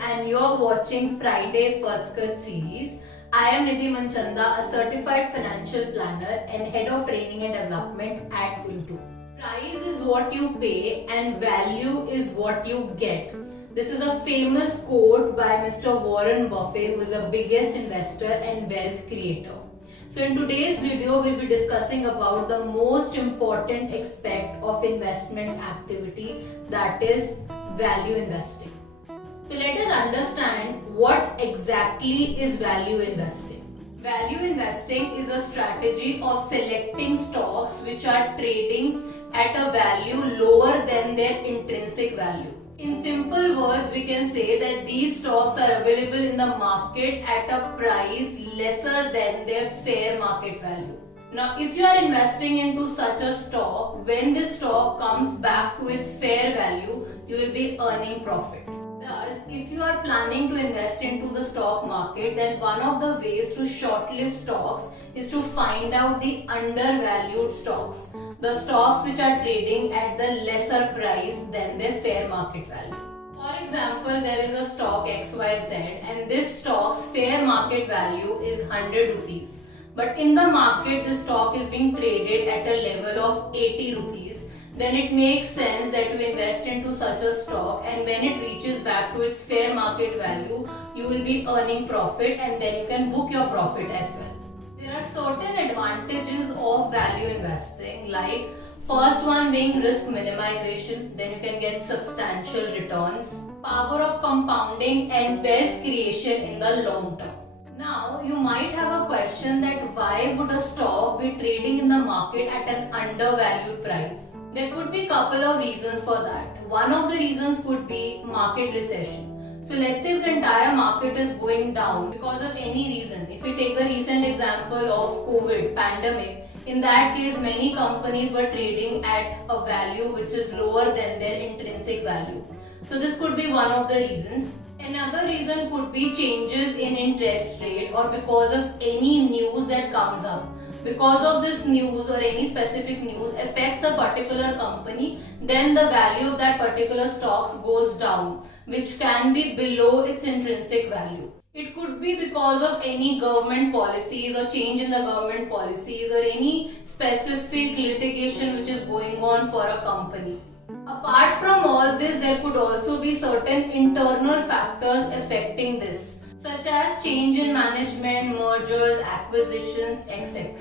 and you're watching Friday First Cut series. I am Nidhi Manchanda, a certified financial planner and head of training and development at Fintoo. Price is what you pay and value is what you get. This is a famous quote by Mr. Warren Buffett, who is the biggest investor and wealth creator. So in today's video, we'll be discussing about the most important aspect of investment activity, that is value investing. So let us understand what exactly is value investing. Value investing is a strategy of selecting stocks which are trading at a value lower than their intrinsic value. In simple words, we can say that these stocks are available in the market at a price lesser than their fair market value. Now, if you are investing into such a stock, when this stock comes back to its fair value, you will be earning profit. Thus, if you are planning to invest into the stock market, then one of the ways to shortlist stocks is to find out the undervalued stocks, the stocks which are trading at the lesser price than their fair market value. For example, there is a stock XYZ and this stock's fair market value is 100 rupees. But in the market, the stock is being traded at a level of 80 rupees. Then it makes sense that you invest into such a stock, and when it reaches back to its fair market value, you will be earning profit and then you can book your profit as well. There are certain advantages of value investing, like first one being risk minimization, then you can get substantial returns, power of compounding and wealth creation in the long term. Now you might have a question that why would a stock be trading in the market at an undervalued price? There could be a couple of reasons for that. One of the reasons could be market recession. So let's say if the entire market is going down because of any reason. If we take the recent example of COVID pandemic, in that case many companies were trading at a value which is lower than their intrinsic value. So this could be one of the reasons. Another reason could be changes in interest rate or because of any news that comes up. Because of this news or any specific news affects a particular company, then the value of that particular stocks goes down, which can be below its intrinsic value. It could be because of any government policies or change in the government policies or any specific litigation which is going on for a company. Apart from all this, there could also be certain internal factors affecting this, such as change in management, mergers, acquisitions, etc.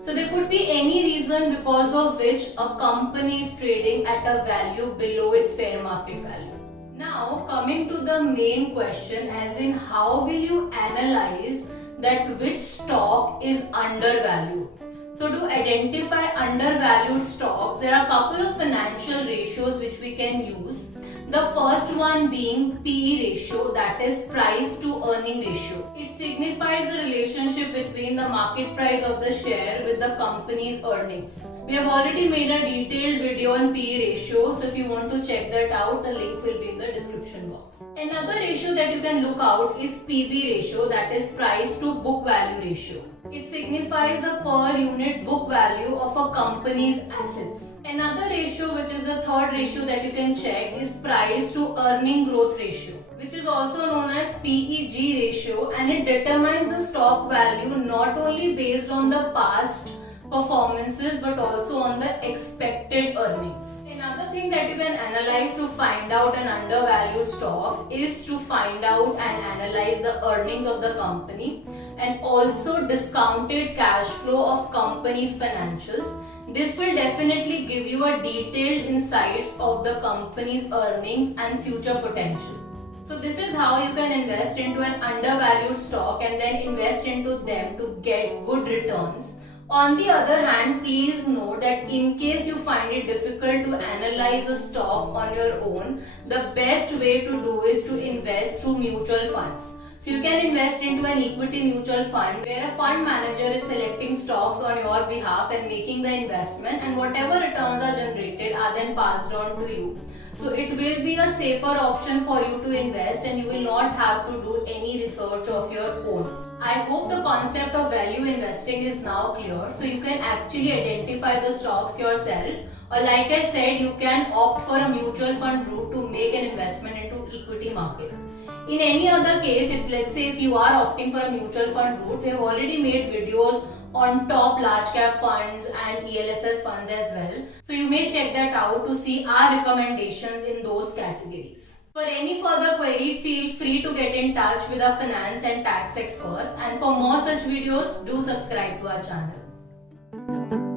So there could be any reason because of which a company is trading at a value below its fair market value. Now coming to the main question, as in how will you analyze that which stock is undervalued? So to identify undervalued stocks, there are a couple of financial ratios which we can use. The first one being PE ratio, that is price to earning ratio. It signifies the relationship between the market price of the share with the company's earnings. We have already made a detailed video on PE ratio, so if you want to check that out, the link will be in the description box. Another ratio that you can look out is PB ratio, that is price to book value ratio. It signifies the per unit book value of a company's assets. Another ratio, which is the third ratio that you can check, is price to earning growth ratio, which is also known as PEG ratio, and it determines the stock value not only based on the past performances but also on the expected earnings. Another thing that you can analyze to find out an undervalued stock is to find out and analyze the earnings of the company and also discounted cash flow of company's financials. This will definitely give you a detailed insights of the company's earnings and future potential. So this is how you can invest into an undervalued stock and then invest into them to get good returns. On the other hand, please note that in case you find it difficult to analyze a stock on your own, the best way to do is to invest through mutual funds. So you can invest into an equity mutual fund where a fund manager is selecting stocks on your behalf and making the investment, and whatever returns are generated are then passed on to you. So it will be a safer option for you to invest and you will not have to do any research of your own. I hope the concept of value investing is now clear, so you can actually identify the stocks yourself, or like I said, you can opt for a mutual fund route to make an investment into equity markets. In any other case, if let's say if you are opting for a mutual fund route, we have already made videos on top large cap funds and ELSS funds as well. So you may check that out to see our recommendations in those categories. For any further query, feel free to get in touch with our finance and tax experts, and for more such videos, do subscribe to our channel.